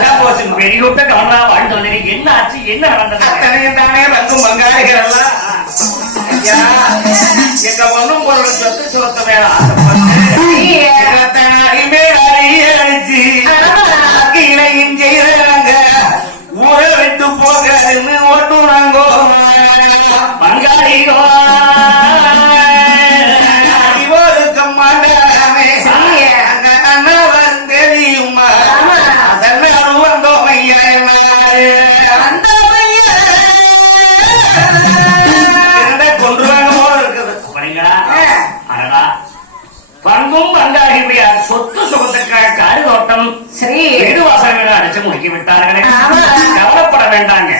அதான் போச்சு. வெளியூட்ட கவனமா என்ன ஆச்சு? என்ன நடந்தது? தானே ரங்கும் பங்காளிகள் எங்க மண்ணும் பொருள் சொத்து சுரத்த மேல ஆசைப்பட்டு மேல அழிச்சு இணையின் செய்யறாங்க ஊரை விட்டு போகாதுன்னு அடிச்சு முடிக்கி விட்டார்களே. கவலைப்பட வேண்டாங்க.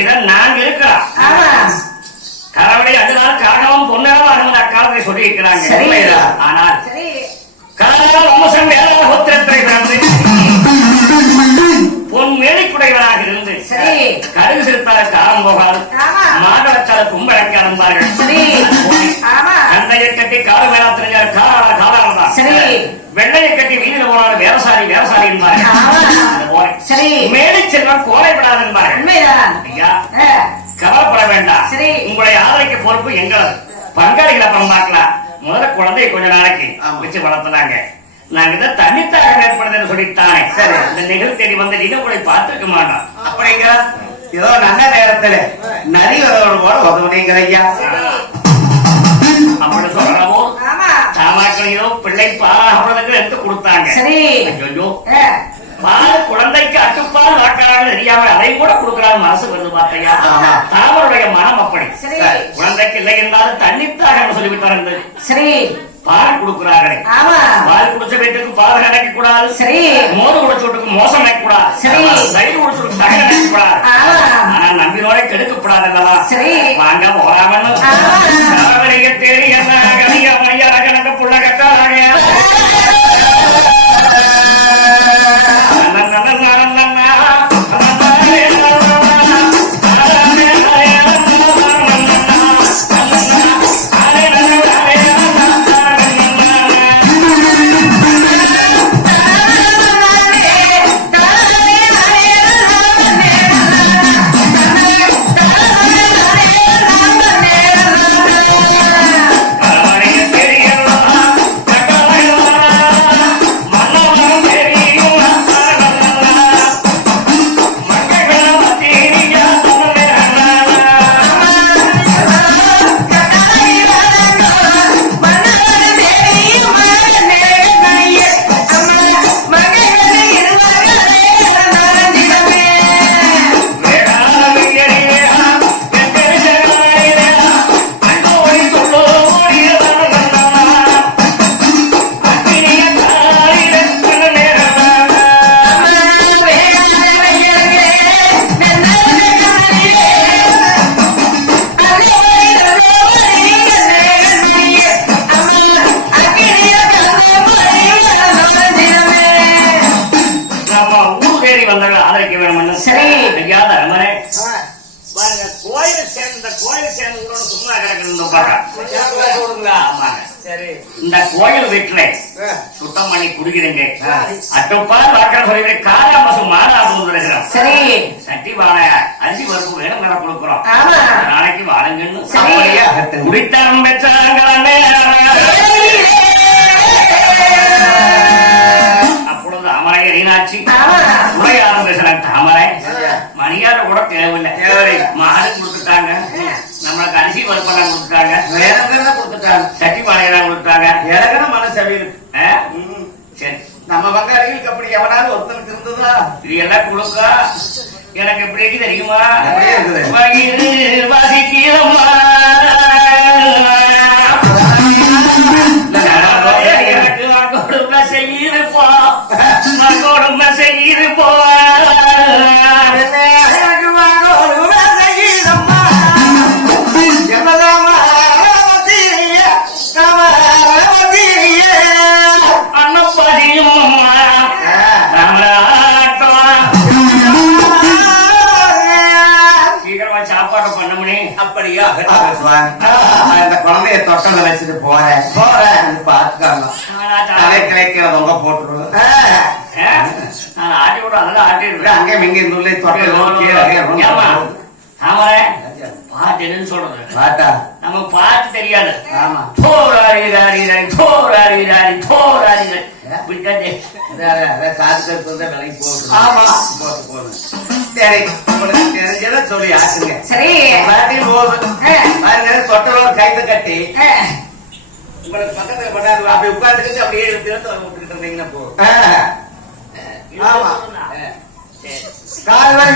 இதான் நாங்க இருக்கிறோம் ஆமா. கடவுளை அதனால் காரணமும் பொன்னரம் அனுமதி அக்காலத்தை சொல்லி இருக்கிறாங்க. ஆனால் காரணம் வம்சம் வேளாபுத்திரத்தை பிறந்து பொன் மேலிக்குடையவராக இருந்து சரி. கடுகு சிறுத்தார காலம் போகாது. ஆமா. மாடலச்சால கும்படைக்க அனுப்பார்கள் சரி. ஆமா. கந்தையை கட்டி கால காலாளா சரி. வெள்ளையை கட்டி வீதியில போனாலும். அது போல. சரி. மேலை செல்வம் கோலைப்படாது என்பார்கள் உண்மைதான். ஐயா ஆ, கவலைப்பட வேண்டாம். சரி. உங்களுடைய ஆதரிக்க பொறுப்பு எங்களது. பங்காளிகளை அப்புறம் பார்க்கலாம். முதல்ல குழந்தைய கொஞ்ச நாளைக்கு வச்சு வளர்த்துனாங்க. நாங்க இதை தனித்தாக ஏற்படுதுன்னு சொல்லித்தானே சரி. இந்த நிகழ்வு தேடி வந்துட்டீங்க உங்களை பார்த்துருக்க மாட்டோம். அப்படிங்கிற ஏதோ நல்ல நேரத்துல நரி உதவனு போல உதவுனீங்கிற ஐயா. அப்படி சொல்றவோ ஆமா சாமாக்களையோ பிள்ளை பால் அவ்வளவுக்கு எடுத்து கொடுத்தாங்க. சரி. ஐயோ பால் குழந்தைக்கு அட்டுப்பால் வாக்கிறாங்க தெரியாம அதை கூட கொடுக்கறாரு மனசு வருது பார்த்தையா. தாமருடைய மனம் அப்படி. குழந்தைக்கு இல்லை என்றாலும் தண்ணித்தாக சொல்லிவிட்டார் சரி. பால் கொடுக்கிறார்களே. ஆமா. பால் குடிச்ச வீட்டுக்கு பால் நினைக்க கூடாது சரி. மோர் குடிச்ச வீட்டுக்கு மோசம் நினைக்க கூடாது சரி. தயிர் குடிச்ச வீட்டுக்கு தகை நினைக்க கூடாது ஆனா நம்பினோட கெடுக்கப்படாது அல்லவா சரி. வாங்க போறாமன்னு சுத்தம் குடிக்கிறீங்க அட்டுப்பால் வாக்கிற சொல்லி காரா மாசம் மாறா கொடுக்குறோம் சரி. சட்டி வாழை அரிசி பருப்பு வேணும் வேலை கொடுக்குறோம். நாளைக்கு வாழைங்கன்னு? குடித்தரம் பெற்றாங்களே அப்பொழுது அமரை மீனாட்சி ஆமா. உரையாளம் பேசுறாங்க தாமரை? மணியார கூட தேவையில்லை. தேவை. மாடு கொடுத்துட்டாங்க. நம்மளுக்கு அரிசி பருப்பெல்லாம் எனக்கு என்ன கொடுத்துட்டாங்க. சட்டி பானையெல்லாம் கொடுத்தாங்க. ஆ? சரி நம்ம பங்காளிகளுக்கு அப்படி எவனாவது ஒருத்தனுக்கு இருந்ததா? இது எல்லாம் கொடுக்க எனக்கு எப்படி தெரியுமா? எப்படி அப்படியா இந்த குழந்தைய தொட்டல வச்சுட்டு போறேன். போறேன் பாத்துக்காங்க தலை கிளைக்கிறவங்க போட்டுருவோம் நான் ஆட்டி விட அதெல்லாம் ஆட்டி விடுறேன் அங்கே இங்கே இந்த உள்ளே தொட்டல கீழே ஏம்மா, தாமரை பாட்டு என்னன்னு சொல்றது? பாட்டா? நமக்கு பாட்டு தெரியாது. ஆமா. போராடி ராடி ராடி போராடி ராடி போராடி ராடி விட்டாதே. அதான், அதான் காது கருத்து வந்தா விலைக்கு போகுது. ஆமா. போட்டு போகுது. சரி உங்களுக்கு தெரிஞ்சதை சொல்லி ஆச்சுங்க சரி. பாட்டியும் போகுது ஆ. பாருங்க தொட்டலோட கைத்தை கட்டி. உங்களுக்கு பக்கத்துல கொண்டாந்து அப்படி உட்கார்ந்துக்கிட்டு அப்படியே எடுத்து விட்டுக்கிட்டு இருந்தீங்கன்னா போதும். ஆமா.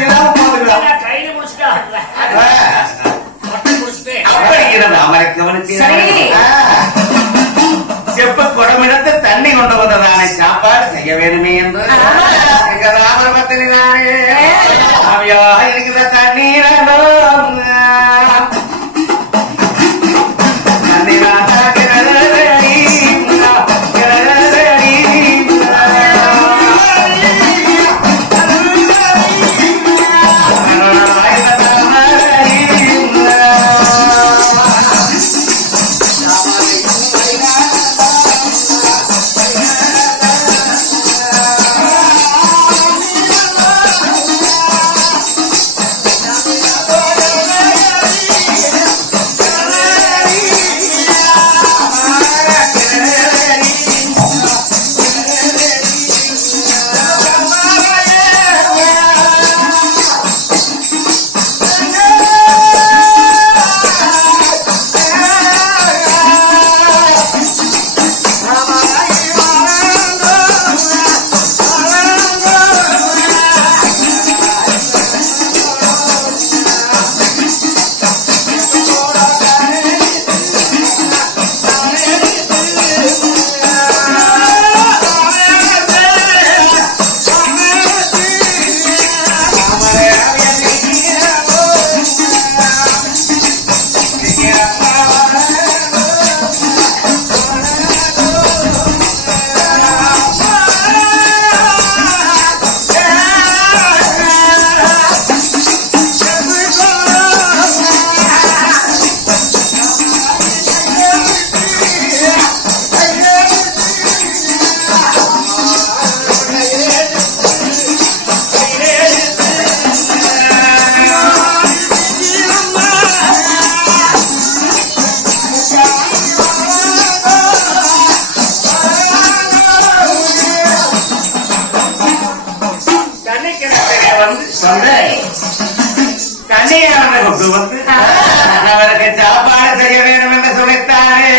இல்லாம போதுங்களா கையில முடிச்சுட்டா. செப்ப குடமிடத்து தண்ணி கொண்டு வந்ததானே சாப்பாடு செய்ய வேணுமே என்று. ஆமா. சாமியாக இருக்கிற தண்ணீர் கிணத்துல வந்து வந்து கொண்டு வந்து அவருக்கு சாப்பாடு செய்ய வேண்டும் என்று சொல்லித்தானே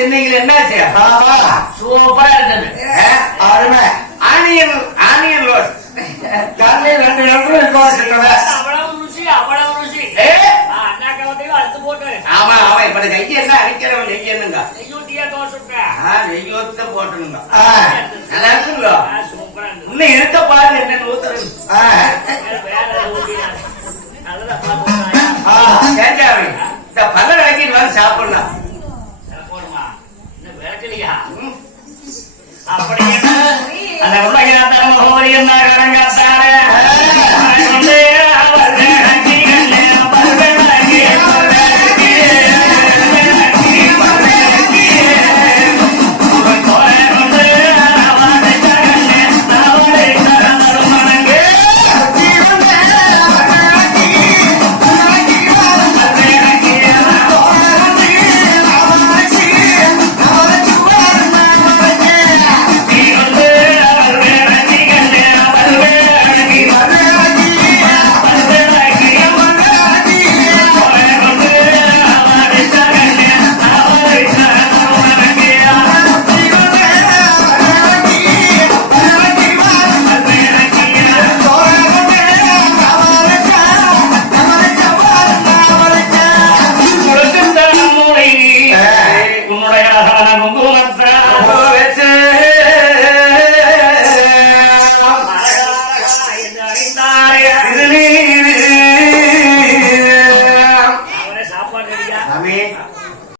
தின்னீங்க என்னாச்சு சூப்பரா இருந்தது. அருமை. ஆனியன் ஆனியன் ரோஸ் காலையில் ரெண்டு தோசை அவ்வளவு ருசி அவ்வளவு ருசி. ஆமா ஆமா. இப்ப நெய் என்ன அடிக்கிறவன் நெய் என்னங்க நெய்யூட்டியா தோசை விட்டா ஆ, நெய் ஊத்த போட்டுனுங்க நல்லா இருக்குங்களா? இன்னும் இருக்க பாருங்க என்ன ஊத்துறது. இந்த பல்ல விளக்கிட்டு வந்து சாப்பிடு அந்த உலகினாத்தாரம ஹோரி என்ன கணங்காத்தாரே